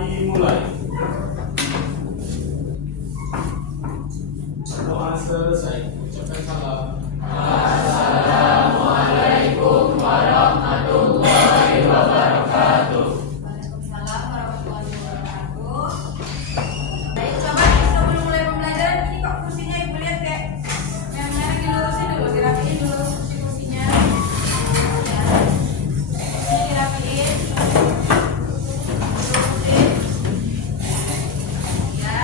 dimulai. Doa selesai. Ucapkan salam. Assalamualaikum warahmatullahi wabarakatuh. Waalaikumsalam warahmatullahi wabarakatuh. Baik, coba sebelum mulai pembelajaran ini kok kursinya ibu lihat kayak yang merah dilurusin dulu, dirapiin dulu kursinya. Ya. Ini dirapiin. Lurusin. Ya.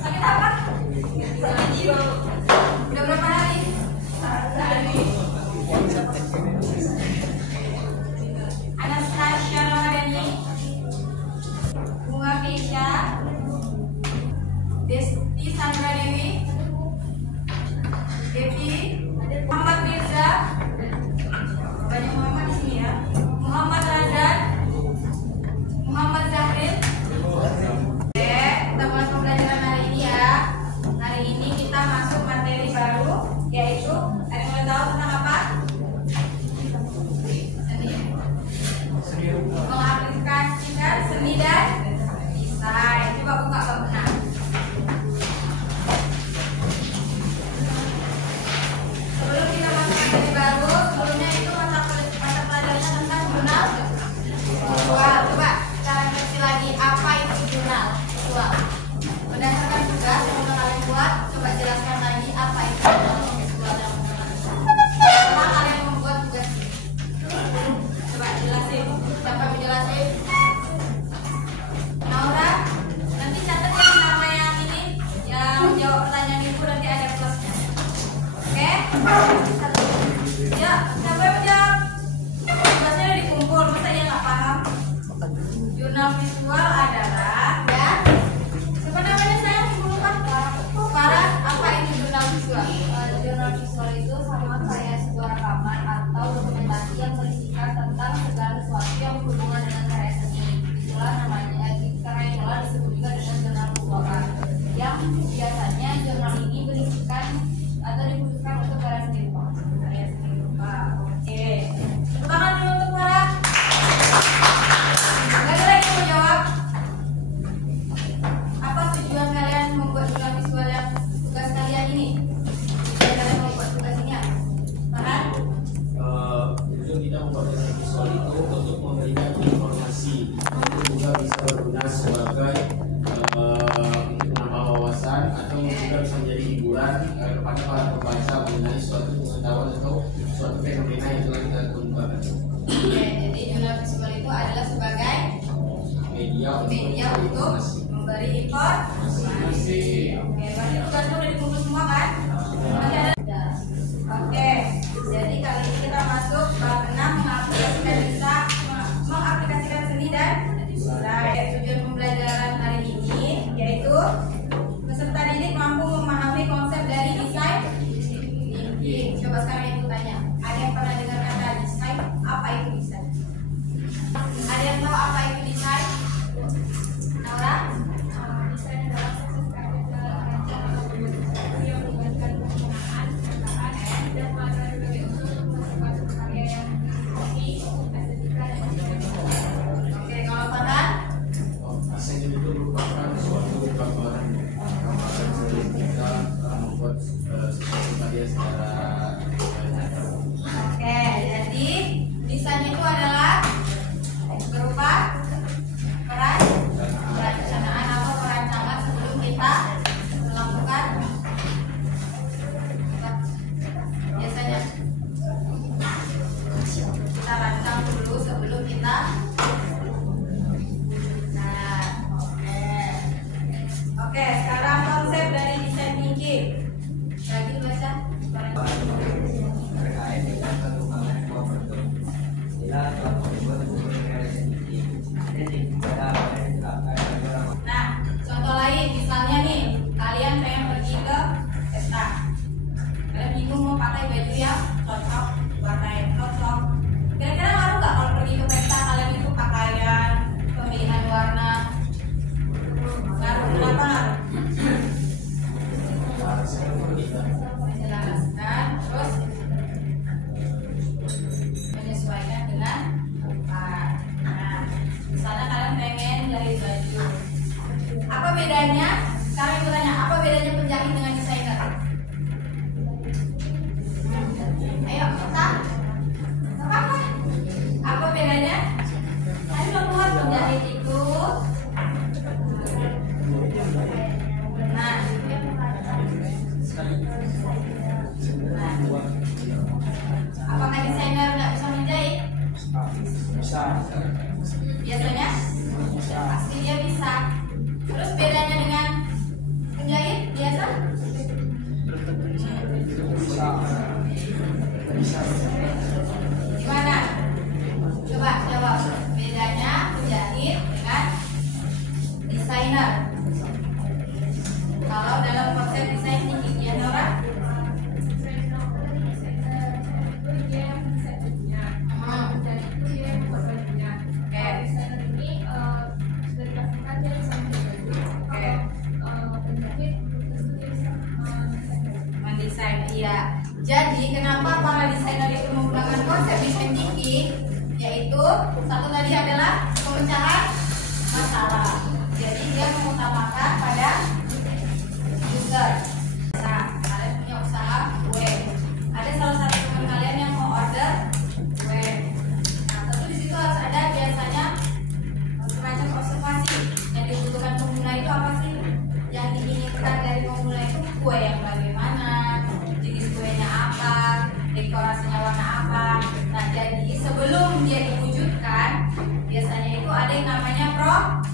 Sakit apa? Udah berapa hari? Anastasia Ramadhani, Bunga Keisha, Desti Sandra Dewi, Devi, Muhammad Mirza, banyak Muhammad di sini ya. Muhammad Razan, Muhammad Zahril. Oke, kita mulai pembelajaran hari ini ya. Hari ini kita masuk materi baru, yaitu ada yang tahu tentang apa? Seni. Mengaplikasikan seni dan desain. Coba buka bab 6. Sebelum kita masuk materi baru, sebelumnya itu mata pelajarannya tentang jurnal visual. Coba kita refleksi lagi, apa itu jurnal visual? Berdasarkan tugas yang udah kalian buat, coba jelaskan lagi apa itu jurnal visual yang udah kalian buat. Setelah kalian membuat tugas ini, coba jelasin. Siapa yang jelasin? Naura, nanti catat yang nama yang ini, yang jawab pertanyaan ibu nanti ada plusnya. Oke? Ya, siapa yang jawab? Tugasnya udah dikumpul, masa dia nggak paham? Jurnal visual adalah ya. Siapa namanya sayang? Ibu lupa. Farah, apa itu jurnal visual? Jurnal visual itu sama kayak sebuah rekaman atau dokumentasi yang berisikan tentang segala sesuatu yang berhubungan dengan karya seni. Itulah namanya, karena itulah disebut juga dengan jurnal visual, yang biasanya jurnal ini berisikan atau dikhususkan untuk karya seni rupa. Karya seni rupa. Oke. Tepuk tangan dulu untuk Farah. Gak ada lagi mau jawab? Apa tujuan kalian membuat jurnal visual yang tugas kalian ini? Tujuan kalian membuat tugas ini apa? Farhan? Tujuan kita membuat visual itu untuk memberikan informasi, itu juga bisa berguna sebagai menambah wawasan atau juga bisa menjadi hiburan kepada para pembaca mengenai suatu pengetahuan atau suatu fenomena yang telah kita kemukakan. Oke, jadi jurnal visual itu adalah sebagai Media untuk memberi informasi. Oke, berarti tugasnya udah dikumpul semua kan? Masih ada? Oke, jadi kali ini kita masuk bab 6, mengaplikasikan seni dan desain. Tujuan pembelajaran hari ini yaitu peserta didik mampu memahami konsep dari desain thinking. Coba sekarang ibu tanya, ada yang pernah dengar kata desain? Apa itu desain? Ada yang tahu apa itu desain? Naura? Desain adalah proses karya yang melibatkan penggunaan, perkataan, dan makna berbagai unsur untuk membuat karya yang Apa bedanya? Sekarang ibu tanya, apa bedanya penjahit dengan desainer? Ayo, apa bedanya? Ayo keluar, penjahit itu apakah desainer nggak bisa menjahit? Bisa. Biasanya? Pasti dia bisa. Terus bedanya dengan penjahit biasa? Bisa. Gimana? Coba jawab. Bedanya penjahit dengan desainer. Kalau dalam konsep desain tinggi, ya Nora? Mendesain, iya. Jadi kenapa para desainer itu menggunakan konsep desain tinggi? Yaitu satu tadi adalah pemecahan masalah. Jadi dia mengutamakan pada user. Nah, kalian punya usaha kue. Ada salah satu teman kalian yang mau order kue. Nah, tentu di situ harus ada biasanya semacam observasi yang dibutuhkan pengguna itu apa sih? Yang diinginkan dari pengguna itu kue yang bagaimana, jenis kuenya apa, dekorasinya warna apa. Nah, jadi sebelum dia diwujudkan, biasanya itu ada yang namanya prototype.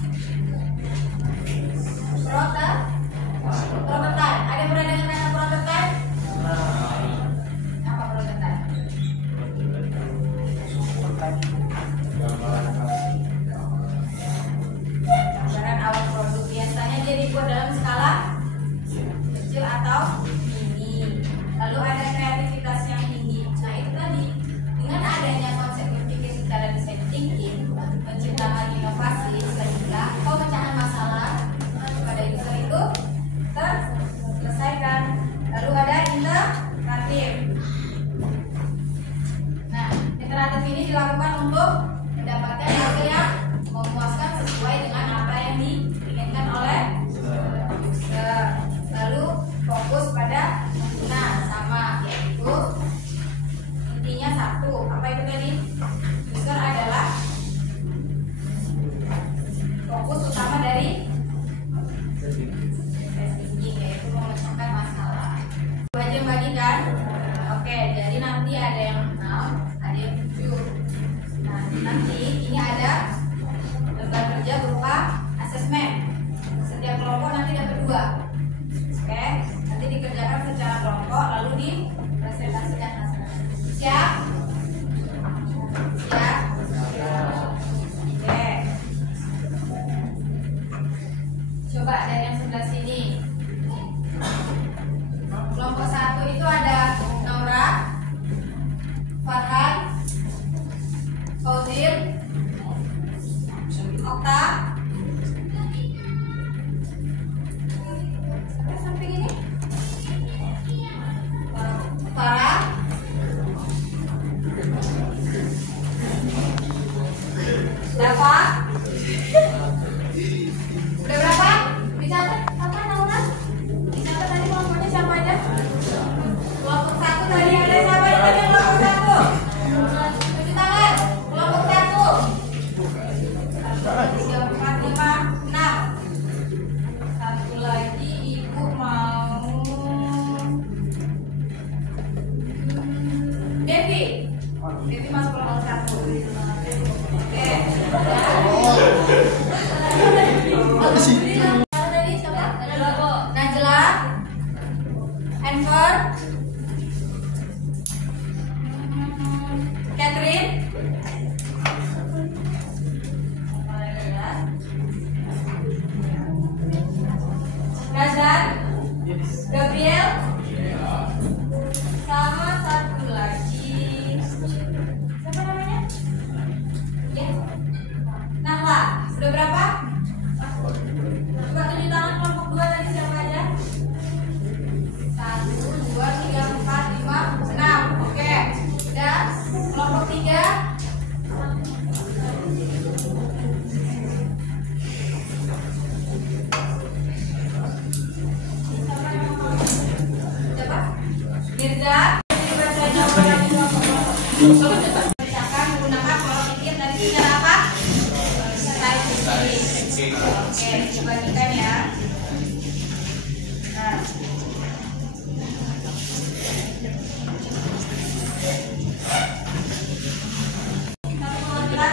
Ada yang pernah dengar kata prototype? Apa prototype? Gambaran awal produk. Biasanya dia dibuat dalam skala kecil atau mini. Lalu ada kreativitas yang tinggi. Nah, itu tadi dengan adanya konsep berpikir secara desain thinking, menciptakan inovasi sehingga pemecahan masalah pada user itu terselesaikan. Lalu ada iteratif. Nah, iteratif ini dilakukan untuk mendapatkan hasil yang memuaskan sesuai dengan apa yang diinginkan oleh user. Lalu fokus pada pengguna sama, yaitu intinya satu. Apa itu tadi? User adalah fokus utama dari yaitu memecahkan masalah. Itu aja yang bagikan. Oke, jadi nanti ada yang 6, ada yang 7. Nah, nanti ini ada lembar kerja berupa asesmen. Setiap kelompok nanti dapat 2. Oke, nanti dikerjakan secara kelompok lalu dipresentasikan hasilnya. Siap? Siap? Oke. Coba dari yang sebelah sini. Kelompok 1 itu ada Naura, Farhan, Fauzir, Okta, sampai gini, Farah, Dava. Udah berapa? Dicatat apa Naura? Dicatat tadi kelompoknya siapa aja? Kelompok 1 tadi ada siapa aja tadi kelompok 1? Cuci tangan. Kelompok 1. 3, 4, 5, 6. Satu lagi ibu mau Devi. Devi masuk kelompok 1. Oke. Najla, Enver, Catherine, Razan, Gabriel, sama satu lagi. Siapa namanya? Ya. Nahla. Sudah berapa? Coba tunjuk tangan kelompok 2 tadi siapa aja? 1, 2, 3, 4, 5, 6. Oke. Sudah. Kelompok 3. Misalkan menggunakan pola pikir dari cara apa? Statistik. Oke, dibagikan ya. Nah. Kelompok 5.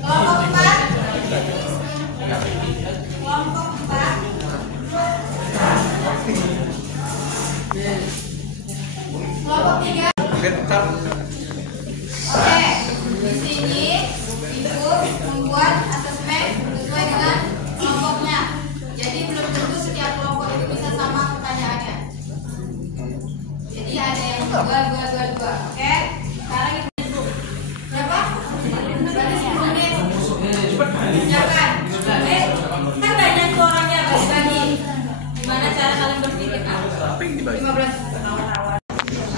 Kelompok 4. Kelompok 4. Kelompok 3. Oke, di sini Ibu membuat asesmen sesuai dengan kelompoknya. Jadi belum tentu setiap kelompok itu bisa sama pertanyaannya. Jadi ada yang 2. Oke, sekarang Ibu berapa? Berarti 10 menit. Siapkan. Kan banyak tuh orangnya bagi-bagi. Gimana cara kalian berpikir? 15.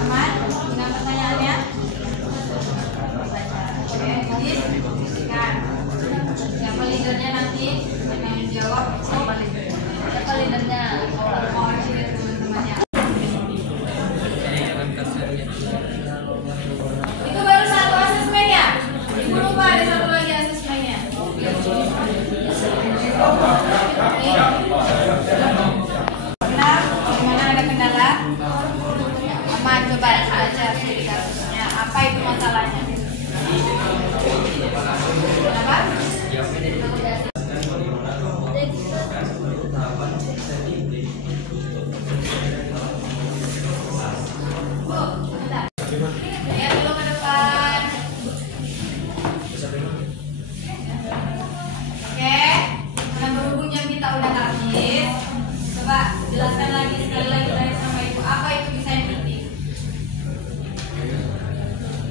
Aman? Dengan pertanyaannya? Oke, jadi kan siapa leadernya nanti yang menjawab? Siapa leadernya? Oh, ini teman-temannya. Itu baru satu asesmennya. Ibu lupa ada satu lagi asesmennya. Benar? Gimana, ada kendala? Aman, coba baca studi kasusnya. Apa itu masalahnya? Kenapa? Bu, bentar. Lihat dulu ke depan. Oke, karena berhubung jam kita udah habis, coba jelaskan lagi sekali lagi tanya sama Ibu, apa itu desain thinking?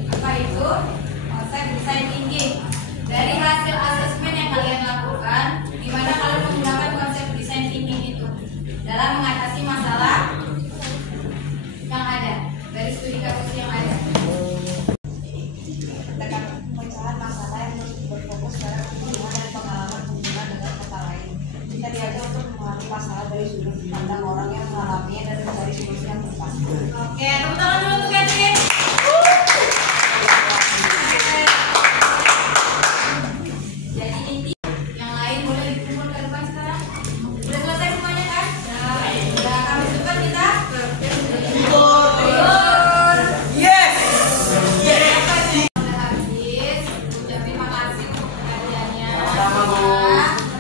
Apa itu konsep desain thinking? Dari hasil asesmen yang kalian lakukan, gimana kalian menggunakan konsep desain thinking itu dalam mengatasi masalah yang ada dari studi kasus yang ada? Dengan pemecahan masalah yang berfokus pada hubungan dan pengalaman hubungan dengan kota lain. Kita diajar untuk memahami masalah dari sudut pandang orang yang mengalaminya dan mencari solusi yang tepat. Oke, tepuk tangan dulu untuk Catherine. Jadi inti yang lain boleh dikumpul ke depan sekarang. Udah selesai semuanya kan? Udah kami cepat kita. Yes. Udah habis. Ucapin makasih untuk perhatiannya. Sama, Bu.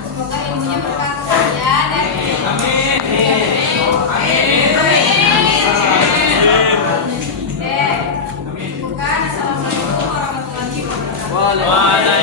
Semoga ilmunya berkah ke kalian dan Amin. Oke. Bukan. Assalamualaikum warahmatullahi wabarakatuh. Waalaikumsalam.